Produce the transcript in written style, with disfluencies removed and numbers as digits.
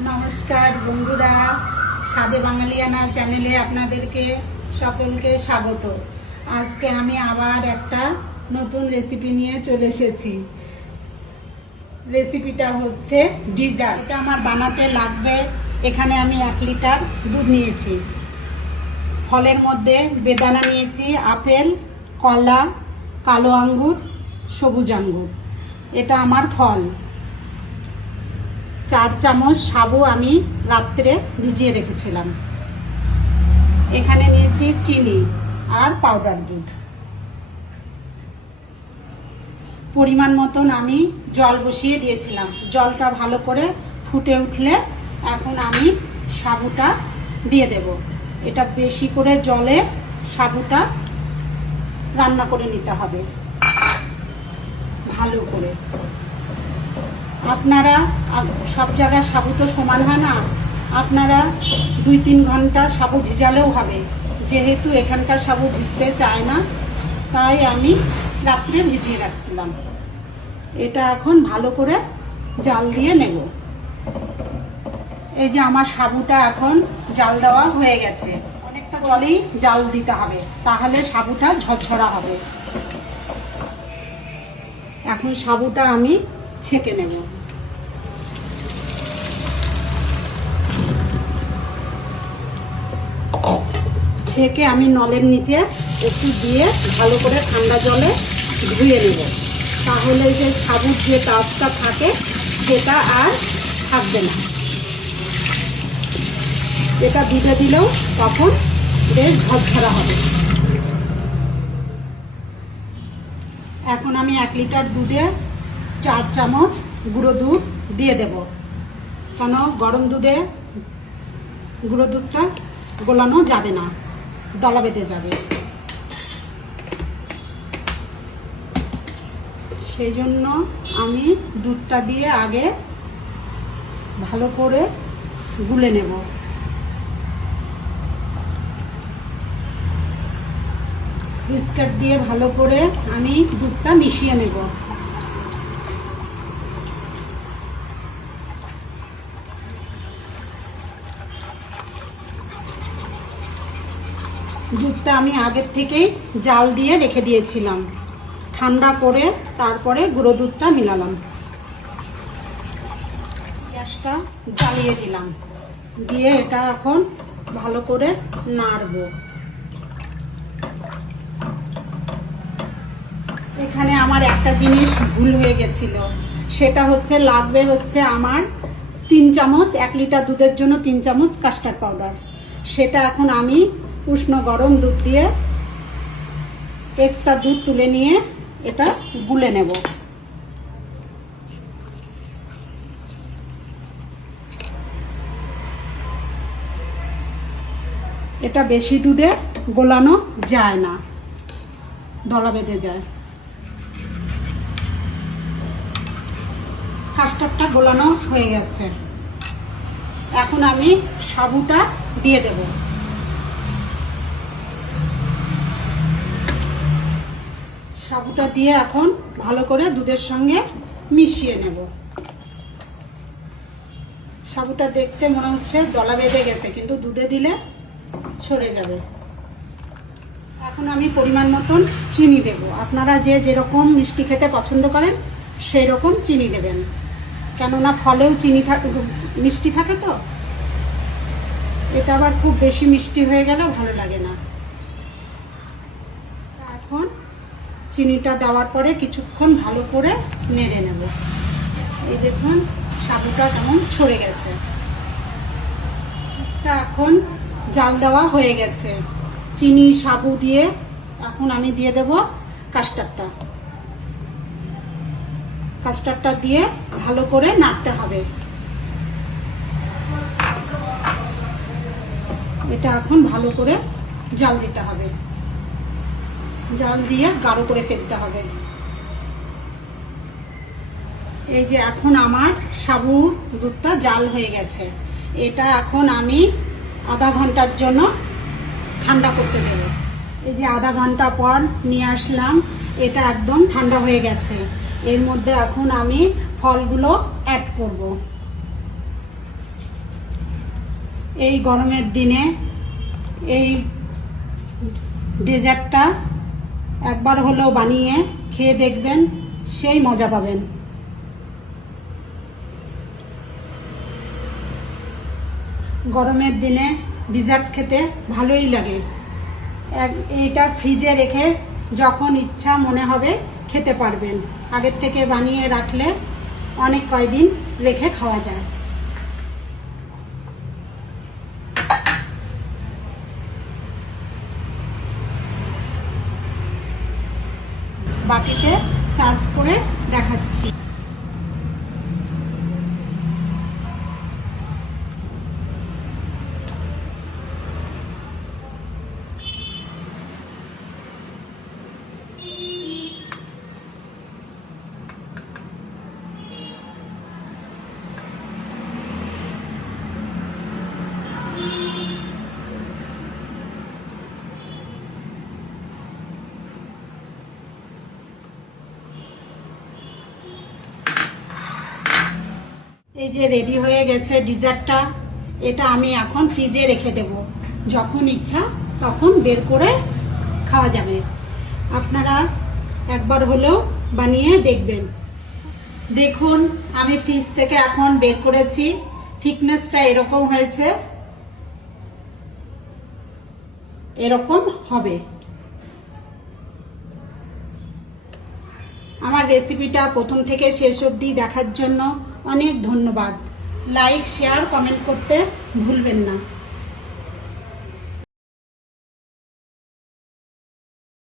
নমস্কার বন্ধুরা, স্বাদে বাঙালিয়ানা চ্যানেলে আপনাদেরকে সকলকে স্বাগত। আজকে আমি আবার একটা নতুন রেসিপি নিয়ে চলে এসেছি। রেসিপিটা হচ্ছে ডিজার্ট। এটা আমার বানাতে লাগবে, এখানে আমি 1 লিটার দুধ নিয়েছি। ফলের মধ্যে বেদানা নিয়েছি, আপেল, কলা, কালো আঙ্গুর, সবুজ আঙ্গুর। এটা আমার ফল। 4 চামচ সাবু আমি রাত্রে ভিজিয়ে রেখেছিলাম। এখানে নিয়েছি চিনি আর পাউডার দুধ। পরিমাণ মতন আমি জল বসিয়ে দিয়েছিলাম। জলটা ভালো করে ফুটে উঠলে এখন আমি সাবুটা দিয়ে দেব। এটা বেশি করে জলে সাবুটা রান্না করে নিতে হবে ভালো করে। আপনারা সব জায়গায় সাবু তো সমান হয় না, আপনারা 2-3 ঘন্টা সাবু ভিজালেও হবে। যেহেতু এখানকার সাবু ভিজতে চায় না, তাই আমি রাত্রে ভিজিয়ে রাখছিলাম। এটা এখন ভালো করে জাল দিয়ে নেব। এই যে আমার সাবুটা এখন জাল দেওয়া হয়ে গেছে। অনেকটা জলেই জাল দিতে হবে, তাহলে সাবুটা ঝরঝরা হবে। এখন সাবুটা আমি ছেঁকে নেব। ছেঁকে আমি নলের নিচে একটু দিয়ে ভালো করে ঠান্ডা জলে ধুয়ে নেব। তাহলে যে সাবুর যে টাচটা থাকে সেটা আর থাকবে না। এটা দুধে দিলেও তখন বেশ ঝরঝরা হবে। এখন আমি 1 লিটার দুধে 4 চামচ গুঁড়ো দুধ দিয়ে দেব। কেন গরম দুধে গুঁড়ো দুধটা গোলানো যাবে না, দলা বেঁধে যাবে। সেই জন্য আমি দুধটা দিয়ে আগে ভালো করে গুলে নেব। হুইস্কার দিয়ে ভালো করে আমি দুধটা মিশিয়ে নেব। দুধটা আমি আগের থেকেই জাল দিয়ে রেখে দিয়েছিলাম। ঠান্ডা করে তারপরে গুঁড়ো দুধটা মিলালাম। গ্যাসটা জ্বালিয়ে দিলাম, দিয়ে এটা এখন ভালো করে নাড়ব। এখানে আমার একটা জিনিস ভুল হয়ে গেছিল, সেটা হচ্ছে লাগবে আমার 3 চামচ, 1 লিটার দুধের জন্য 3 চামচ কাস্টার্ড পাউডার। সেটা এখন আমি উষ্ণ গরম দুধ দিয়ে এক্সট্রা দুধ তুলে নিয়ে এটা গুলে নেব। এটা বেশি দুধে গোলানো যায় না, দলা বেঁধে যায়। কাস্টার্ডটা গোলানো হয়ে গেছে। এখন আমি সাবুটা দিয়ে দেব। সাবুটা দিয়ে এখন ভালো করে দুধের সঙ্গে মিশিয়ে নেব। সাবুটা দেখতে মনে হচ্ছে দলা বেঁধে গেছে, কিন্তু দুধে দিলে ছড়ে যাবে। এখন আমি পরিমাণ মতন চিনি দেব। আপনারা যে যেরকম মিষ্টি খেতে পছন্দ করেন সেই রকম চিনি দেবেন, কেননা ফলেও চিনি মিষ্টি থাকে তো। এটা আবার খুব বেশি মিষ্টি হয়ে গেলেও ভালো লাগে না। এখন চিনিটা দেওয়ার পরে কিছুক্ষণ ভালো করে নেড়ে নেব। এই দেখুন সাবুটা কেমন ছড়ে গেছে। এটা এখন জাল দেওয়া হয়ে গেছে। চিনি সাবু দিয়ে এখন আমি দিয়ে দেব কাস্টার্ডটা। কাস্টার্ডটা দিয়ে ভালো করে নাড়তে হবে। এটা এখন ভালো করে জাল দিতে হবে, জাল দিয়ে গাঢ় করে ফেলতে হবে। এই যে এখন আমার সাবুর দুধটা জাল হয়ে গেছে। এটা এখন আমি আধা ঘন্টার জন্য ঠান্ডা করতে দেব। এই যে আধা ঘন্টা পর নিয়ে আসলাম, এটা একদম ঠান্ডা হয়ে গেছে। এর মধ্যে এখন আমি ফলগুলো অ্যাড করব। এই গরমের দিনে এই ডেজার্টটা একবার হলেও বানিয়ে খেয়ে দেখবেন, সেই মজা পাবেন। গরমের দিনে ডেজার্ট খেতে ভালোই লাগে। এইটা ফ্রিজে রেখে যখন ইচ্ছা মনে হবে খেতে পারবেন। আগের থেকে বানিয়ে রাখলে অনেক কয়দিন রেখে খাওয়া যায়। বাটিতে সার্ভ করে দেখাচ্ছি। এই যে রেডি হয়ে গেছে ডেজার্টটা। এটা আমি এখন ফ্রিজে রেখে দেব, যখন ইচ্ছা তখন বের করে খাওয়া যাবে। আপনারা একবার হলেও বানিয়ে দেখবেন। দেখুন, আমি ফ্রিজ থেকে এখন বের করেছি, থিকনেসটা এরকম হয়েছে, এরকম হবে। আমার রেসিপিটা প্রথম থেকে শেষ অবধি দেখার জন্য অনেক ধন্যবাদ। লাইক, শেয়ার, কমেন্ট করতে ভুলবেন না।